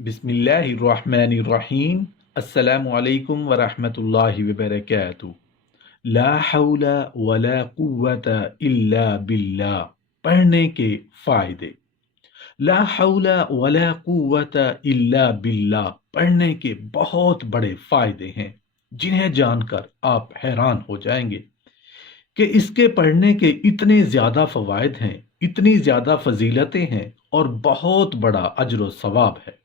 बिस्मिल्लाहिर्रहमानिर्रहीम। अस्सलामु अलैकुम वरहमतुल्लाहि वबरकातुहू। ला हौला वला कुव्वता इल्ला बिल्लाह। पढ़ने के फायदे। ला हौला वला कुव्वता इल्ला बिल्लाह पढ़ने के बहुत बड़े फायदे हैं, जिन्हें जानकर आप हैरान हो जाएंगे कि इसके पढ़ने के इतने ज्यादा फवायद हैं, इतनी ज्यादा फजीलतें हैं और बहुत बड़ा अजर व सवाब है,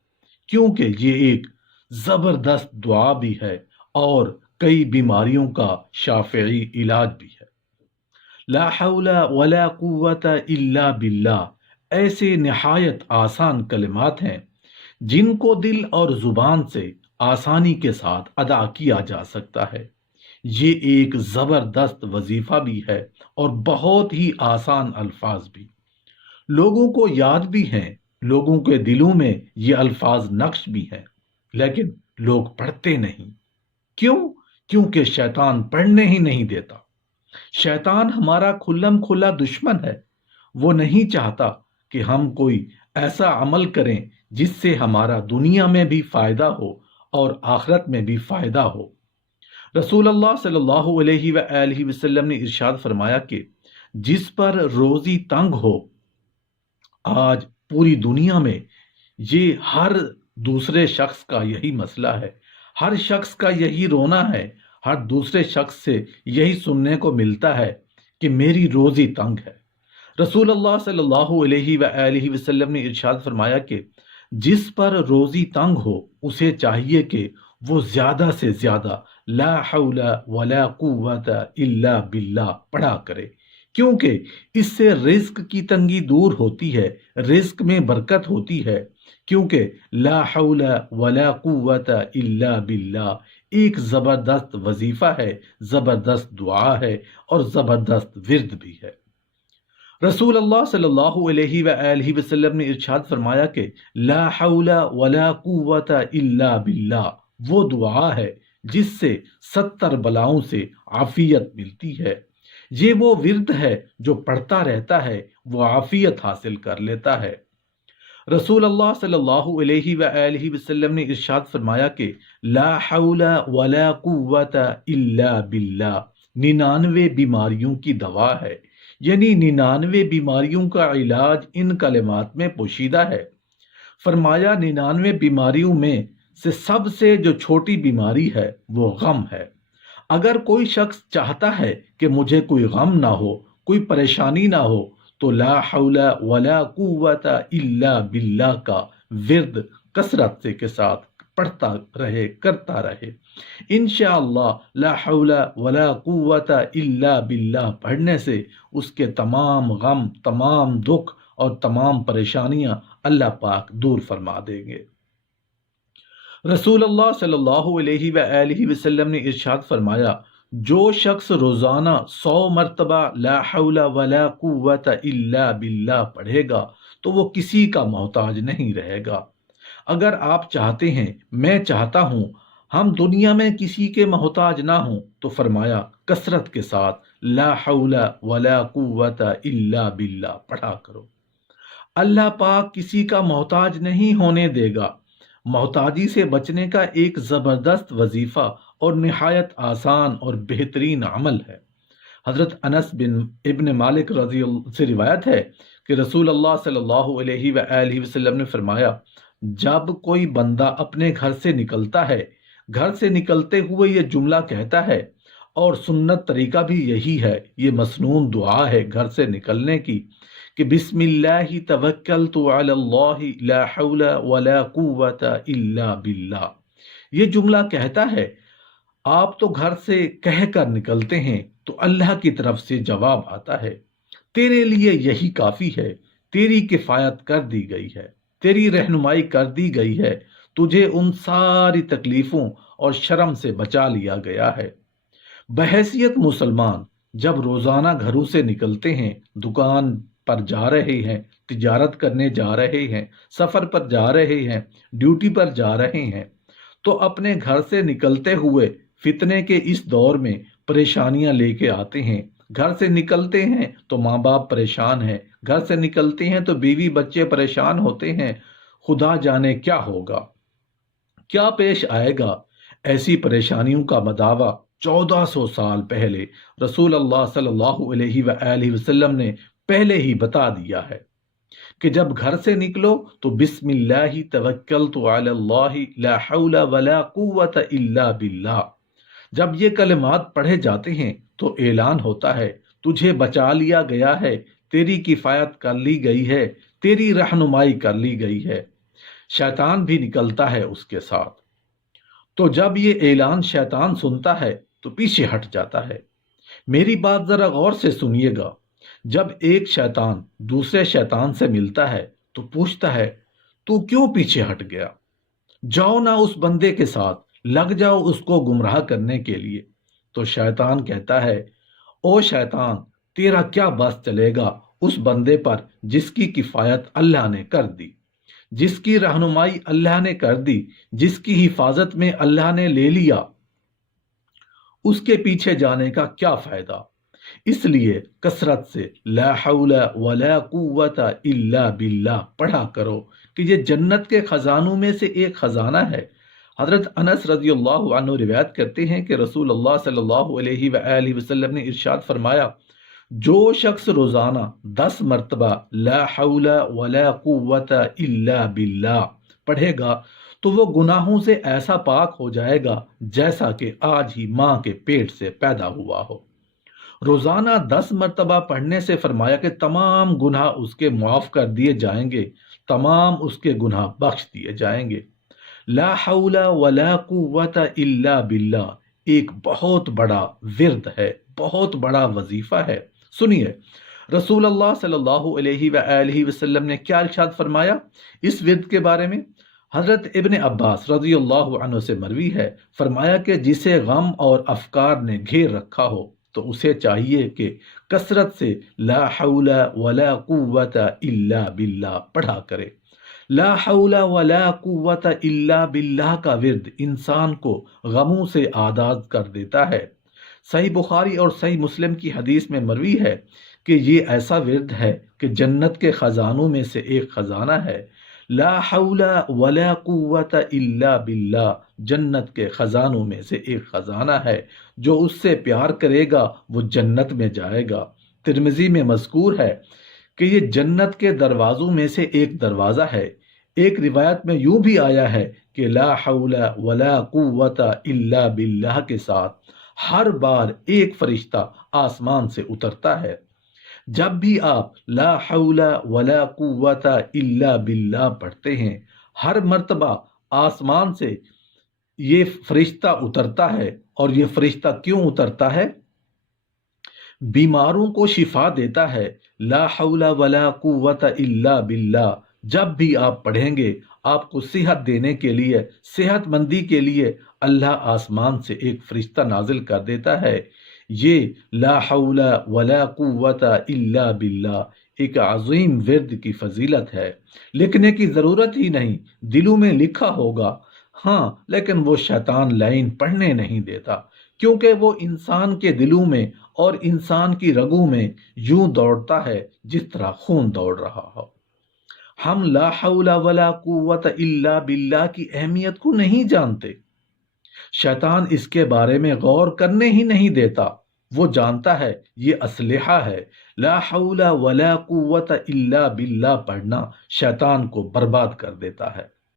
क्योंकि ये एक जबरदस्त दुआ भी है और कई बीमारियों का शाफी इलाज भी है। ला हौला वला कुव्वता इल्ला बिल्लाह ऐसे निहायत आसान कलिमात हैं जिनको दिल और जुबान से आसानी के साथ अदा किया जा सकता है। ये एक जबरदस्त वजीफा भी है और बहुत ही आसान अल्फाज भी, लोगों को याद भी हैं, लोगों के दिलों में ये अल्फाज नक्श भी हैं, लेकिन लोग पढ़ते नहीं। क्यों? क्योंकि शैतान पढ़ने ही नहीं देता। शैतान हमारा खुल्लम खुल्ला दुश्मन है। वो नहीं चाहता कि हम कोई ऐसा अमल करें जिससे हमारा दुनिया में भी फायदा हो और आखिरत में भी फायदा हो। रसूलुल्लाह सल्लल्लाहु अलैहि वसल्लम ने इरशाद फरमाया कि जिस पर रोजी तंग हो, आज पूरी दुनिया में ये हर दूसरे शख्स का यही मसला है, हर शख्स का यही रोना है, हर दूसरे शख्स से यही सुनने को मिलता है कि मेरी रोजी तंग है। रसूलुल्लाह सल्लल्लाहु अलैहि वसल्लम ने इरशाद फरमाया कि जिस पर रोजी तंग हो उसे चाहिए कि वो ज्यादा से ज्यादा ला हौला वला कुव्वता इल्ला बिल्लाह पढ़ा करे, क्योंकि इससे रिज्क की तंगी दूर होती है, रिज्क में बरकत होती है। क्योंकि ला हौला वला कुव्वता इल्ला बिल्लाह एक जबरदस्त वजीफा है, जबरदस्त दुआ है और जबरदस्त विर्द भी है। रसूलुल्लाह सल्लल्लाहु अलैहि वसल्लम ने इरशाद फरमाया कि ला हौला वला कुव्वता इल्ला बिल्लाह वो दुआ है जिससे 70 बलाओं से आफियत मिलती है। ये वो विर्द है जो पढ़ता रहता है वो आफियत हासिल कर लेता है। रसूलुल्लाह सल्लल्लाहु अलैहि वसल्लम ने इरशाद फरमाया कि ला हौला वला कुव्वता इल्ला बिल्लाह 99 बीमारियों की दवा है, यानी 99 बीमारियों का इलाज इन कलिमात में पोशीदा है। फरमाया 99 बीमारियों में से सबसे जो छोटी बीमारी है वो गम है। अगर कोई शख्स चाहता है कि मुझे कोई गम ना हो, कोई परेशानी ना हो, तो ला हौला वला कुव्वता इल्ला बिल्लाह का विर्द कसरत से के साथ पढ़ता रहे, करता रहे। इंशाअल्लाह ला हौला वला कुव्वता इल्ला बिल्लाह पढ़ने से उसके तमाम गम, तमाम दुख और तमाम परेशानियां अल्लाह पाक दूर फरमा देंगे। रसूलुल्लाह सल्लल्लाहु अलैहि वसल्लम ने इरशाद फरमाया, जो शख्स रोजाना 100 मरतबा ला हौला वला कुव्वता इल्ला बिल्लाह पढ़ेगा तो वो किसी का मोहताज नहीं रहेगा। अगर आप चाहते हैं, मैं चाहता हूं, हम दुनिया में किसी के मोहताज ना हों, तो फरमाया कसरत के साथ ला हौला वला कुव्वता इल्ला बिल्लाह पढ़ा करो। अल्लाह पाक किसी का मोहताज नहीं होने देगा। मोहताजी से बचने का एक जबरदस्त वजीफा और निहायत आसान और बेहतरीन अमल है। हजरत अनस बिन इब्न मालिक रजी से रिवायत है कि रसूल अल्लाह सल्लल्लाहु अलैहि वसल्लम ने फरमाया, जब कोई बंदा अपने घर से निकलता है, घर से निकलते हुए ये जुमला कहता है, और सुन्नत तरीका भी यही है, ये मसनून दुआ है घर से निकलने की, कि बिस्मिल्लाहि तवक्कलतु अलल्लाहि ला हौला वला कुव्वता इल्ला बिल्लाह। ये जुमला कहता है, आप तो घर से कह कर निकलते हैं तो अल्लाह की तरफ से जवाब आता है, तेरे लिए यही काफी है, तेरी किफायत कर दी गई है, तेरी रहनुमाई कर दी गई है, तुझे उन सारी तकलीफों और शर्म से बचा लिया गया है। बहैसियत मुसलमान जब रोजाना घरों से निकलते हैं, दुकान पर जा रहे हैं, तिजारत करने जा रहे हैं, सफर पर जा रहे हैं, ड्यूटी पर जा रहे हैं, तो अपने घर से निकलते हुए फितने के इस दौर में परेशानियां लेके आते हैं। घर से निकलते हैं तो माँ बाप परेशान हैं, घर से निकलते हैं तो बीवी बच्चे परेशान होते हैं, خدا جانے کیا ہوگا، کیا پیش آئے گا۔ ایسی پریشانیوں کا مداوع 1400 سال پہلے رسول اللہ صلی اللہ علیہ وآلہ وسلم نے پہلے ہی بتا دیا ہے کہ جب گھر سے نکلو تو بسم اللہ توکلت علی اللہ لا حول ولا قوت الا باللہ، جب یہ کلمات پڑھے جاتے ہیں تو اعلان ہوتا ہے تجھے بچا لیا گیا ہے، تیری کفایت کر لی گئی ہے، تیری رہنمائی کر لی گئی ہے، شیطان بھی نکلتا ہے اس کے ساتھ۔ تو جب یہ اعلان شیطان سنتا ہے تو پیچھے ہٹ جاتا ہے۔ میری بات ذرا غور سے سنیے گا، جب ایک شیطان دوسرے شیطان سے ملتا ہے تو پوچھتا ہے تو کیوں پیچھے ہٹ گیا، جاؤ نہ اس بندے کے ساتھ، لگ جاؤ اس کو گمراہ کرنے کے لیے۔ تو شیطان کہتا ہے او شیطان، تیرا کیا بس چلے گا اس بندے پر جس کی کفایت اللہ نے کر دی، جس کی رہنمائی اللہ نے کر دی، جس کی حفاظت میں اللہ نے لے لیا، اس کے پیچھے جانے کا کیا فائدہ۔ اس لیے کثرت سے لا حول ولا قوت الا باللہ پڑھا کرو کہ یہ جنت کے خزانوں میں سے ایک خزانہ ہے۔ حضرت انس رضی اللہ عنہ روایت کرتے ہیں کہ رسول اللہ صلی اللہ علیہ وآلہ وسلم نے ارشاد فرمایا، جو شخص روزانہ 10 مرتبہ لا حول ولا قوت الا باللہ پڑھے گا تو وہ گناہوں سے ایسا پاک ہو جائے گا جیسا کہ آج ہی ماں کے پیٹ سے پیدا ہوا ہو۔ روزانہ 10 مرتبہ پڑھنے سے فرمایا کہ تمام گناہ اس کے معاف کر دیے جائیں گے، تمام اس کے گناہ بخش دیے جائیں گے۔ لا حول ولا قوت الا باللہ ایک بہت بڑا ورد ہے، بہت بڑا وظیفہ ہے۔ سنیے رسول اللہ صلی اللہ علیہ وآلہ وسلم نے کیا ارشاد فرمایا اس ورد کے بارے میں۔ حضرت ابن عباس رضی اللہ عنہ سے مروی ہے، فرمایا کہ جسے غم اور افکار نے گھیر رکھا ہو تو اسے چاہیے کہ کثرت سے لا حول ولا قوت الا باللہ پڑھا کرے۔ لا حول ولا قوت الا باللہ کا ورد انسان کو غموں سے آزاد کر دیتا ہے۔ صحیح بخاری اور صحیح مسلم کی حدیث میں مروی ہے کہ یہ ایسا ورد ہے کہ جنت کے خزانوں میں سے ایک خزانہ ہے۔ لا حول ولا قوت الا باللہ جنت کے خزانوں میں سے ایک خزانہ ہے، جو اس سے پیار کرے گا وہ جنت میں جائے گا۔ ترمذی میں مذکور ہے کہ یہ جنت کے دروازوں میں سے ایک دروازہ ہے۔ ایک روایت میں یوں بھی آیا ہے کہ لا حول ولا قوت الا باللہ کے ساتھ ہر بار ایک فرشتہ آسمان سے اترتا ہے۔ جب بھی آپ لا حول ولا قوت الا باللہ پڑھتے ہیں، ہر مرتبہ آسمان سے یہ فرشتہ اترتا ہے، اور یہ فرشتہ کیوں اترتا ہے؟ بیماروں کو شفا دیتا ہے۔ لا حول ولا قوت الا باللہ جب بھی آپ پڑھیں گے، آپ کو صحت دینے کے لیے، صحت مندی کے لیے اللہ آسمان سے ایک فرشتہ نازل کر دیتا ہے۔ یہ لا حول ولا قوت الا باللہ ایک عظیم ورد کی فضیلت ہے۔ لکھنے کی ضرورت ہی نہیں، دلوں میں لکھا ہوگا، ہاں، لیکن وہ شیطان لائن پڑھنے نہیں دیتا، کیونکہ وہ انسان کے دلوں میں اور انسان کی رگوں میں یوں دوڑتا ہے جس طرح خون دوڑ رہا ہو۔ ہم لا حول ولا قوت الا باللہ کی اہمیت کو نہیں جانتے۔ شیطان اس کے بارے میں غور کرنے ہی نہیں دیتا، وہ جانتا ہے یہ اسلحہ ہے۔ لا حول ولا قوت الا باللہ پڑھنا شیطان کو برباد کر دیتا ہے۔